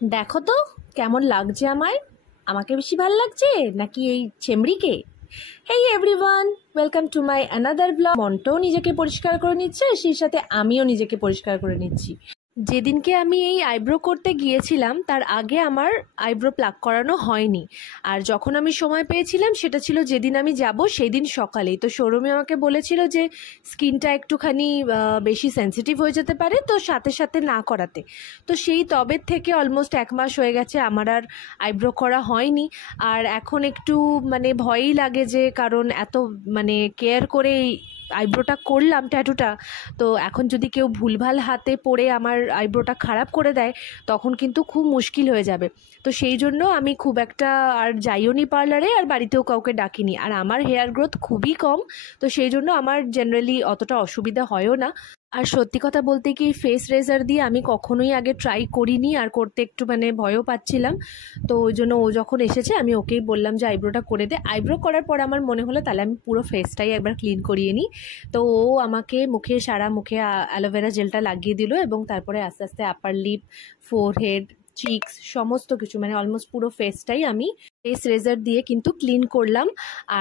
দেখো তো কেমন লাগছে আমায়। আমাকে বেশি ভালো লাগছে নাকি এই চেমড়িকে? Hey everyone, welcome to my another blog. মনটাও নিজেকে পরিষ্কার করে নিচ্ছে, সেই সাথে আমিও নিজেকে পরিষ্কার করে নিচ্ছি। যেদিনকে আমি এই আইব্রো করতে গিয়েছিলাম তার আগে আমার আইব্রো প্লাক করানো হয়নি। আর যখন আমি সময় পেয়েছিলাম সেটা ছিল যেদিন আমি যাব সেই দিন সকালেই। তো শোরুমে আমাকে বলেছিল যে স্কিনটা একটুখানি বেশি সেন্সিটিভ হয়ে যেতে পারে, তো সাথে সাথে না করাতে। তো সেই তবের থেকে অলমোস্ট 1 মাস হয়ে গেছে আমার আর আইব্রো করা হয়নি। আর এখন একটু মানে ভয়ই লাগে, যে কারণ এত মানে কেয়ার করে আইব্রোটা করলাম, ট্যাটুটা। তো এখন যদি কেউ ভুলভাল হাতে পড়ে আমার আইব্রোটা খারাপ করে দেয় তখন কিন্তু খুব মুশকিল হয়ে যাবে। তো সেই জন্য আমি খুব একটা আর যাইও নি পার্লারে, আর বাড়িতেও কাউকে ডাকিনি। আর আমার হেয়ার গ্রোথ খুবই কম, তো সেই জন্য আমার জেনারেলি অতটা অসুবিধা হয়ও না। আর সত্যি কথা বলতে কি, ফেস রেজার দিয়ে আমি কখনোই আগে ট্রাই করিনি, আর করতে একটু মানে ভয়ও পাচ্ছিলাম। তো ওই জন্য ও যখন এসেছে আমি ওকেই বললাম যে আইব্রোটা করে দে। আইব্রো করার পর আমার মনে হলো তাহলে আমি পুরো ফেসটাই একবার ক্লিন করিয়ে নিই। তো ও আমাকে মুখে সারা মুখে অ্যালোভেরা জেলটা লাগিয়ে দিল, এবং তারপরে আস্তে আস্তে আপার লিপ, ফোরহেড, চিকস সমস্ত কিছু মানে অলমোস্ট পুরো ফেসটাই আমি ফেস রেজার দিয়ে কিন্তু ক্লিন করলাম।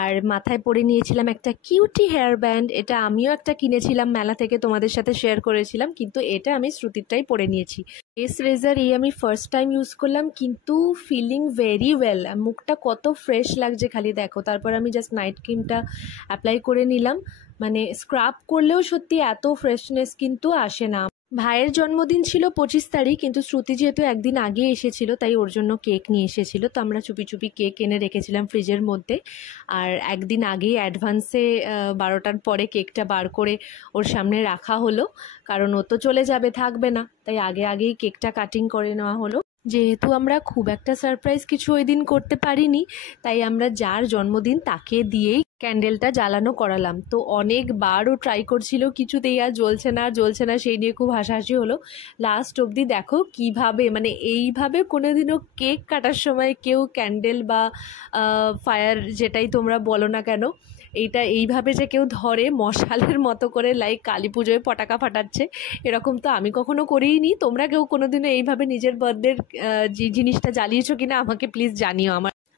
আর মাথায় পরে নিয়েছিলাম একটা কিউটি হেয়ার ব্যান্ড। এটা আমিও একটা কিনেছিলাম মেলা থেকে, তোমাদের সাথে শেয়ার করেছিলাম, কিন্তু এটা আমি শ্রুতিরটাই পরে নিয়েছি। ফেস রেজার এই আমি ফার্স্ট টাইম ইউজ করলাম, কিন্তু ফিলিং ভেরি ওয়েল। মুখটা কত ফ্রেশ লাগছে খালি দেখো। তারপর আমি জাস্ট নাইট ক্রিমটা অ্যাপ্লাই করে নিলাম। মানে স্ক্রাব করলেও সত্যি এত ফ্রেশনেস কিন্তু আসে না। ভাইয়ের জন্মদিন ছিল 25 তারিখ, কিন্তু শ্রুতি যেহেতু একদিন আগে এসেছিল তাই ওর জন্য কেক নিয়ে এসেছিল। তো আমরা চুপি চুপি কেক এনে রেখেছিলাম ফ্রিজের মধ্যে। আর একদিন আগেই অ্যাডভান্সে 12টার পরে কেকটা বার করে ওর সামনে রাখা হলো, কারণ ও তো চলে যাবে, থাকবে না। তাই আগে আগেই কেকটা কাটিং করে নেওয়া হলো। যেহেতু আমরা খুব একটা সারপ্রাইজ কিছু ওই দিন করতে পারিনি, তাই আমরা যার জন্মদিন তাকে দিয়েই ক্যান্ডেলটা জ্বালানো করালাম। তো অনেকবারও ট্রাই করছিল, কিছুতেই আর জ্বলছে না জ্বলছে না, সেই নিয়ে খুব হাসাহাসি হলো। লাস্ট অবধি দেখো কিভাবে মানে এইভাবে কোনোদিনও কেক কাটার সময় কেউ ক্যান্ডেল বা ফায়ার যেটাই তোমরা বলো না কেন, এইভাবে যে কেউ ধরে মশালের মতো করে লাইক কালী পুজোয় পটাকা ফাটাচ্ছে, এরকম তো আমি কখনো করিনি। তোমরা কেউ কোনোদিনও এইভাবে নিজের বার্থডের জিনিসটা জ্বালিয়েছো কিনা আমাকে প্লিজ জানিও।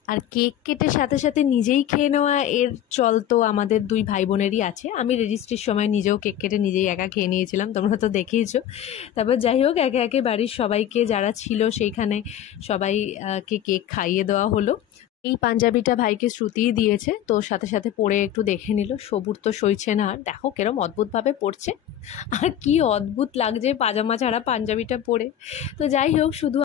আর কেক কেটে সাথে সাথে নিজেই খেয়ে নেওয়া এর চল তো আমাদের 2 ভাই বোনেরই আছে। আমি রেজিস্ট্রির সময় নিজেও কেক কেটে নিজেই একা খেয়ে নিয়েছিলাম, তোমরা তো দেখেইছো। তারপর যাই হোক, একে একে বাড়ির সবাইকে যারা ছিল সেইখানে সবাইকে কেক খাইয়ে দেওয়া হলো। এই পাঞ্জাবিটা ভাইকে শ্রুতিই দিয়েছে, তো সাথে সাথে পরে একটু দেখে নিল। সবুর তো সইছে না, আর দেখো কেরম অদ্ভুতভাবে পড়ছে, আর কি অদ্ভুত লাগছে পাজামা ছাড়া পাঞ্জাবিটা পরে। তো যাই হোক, শুধু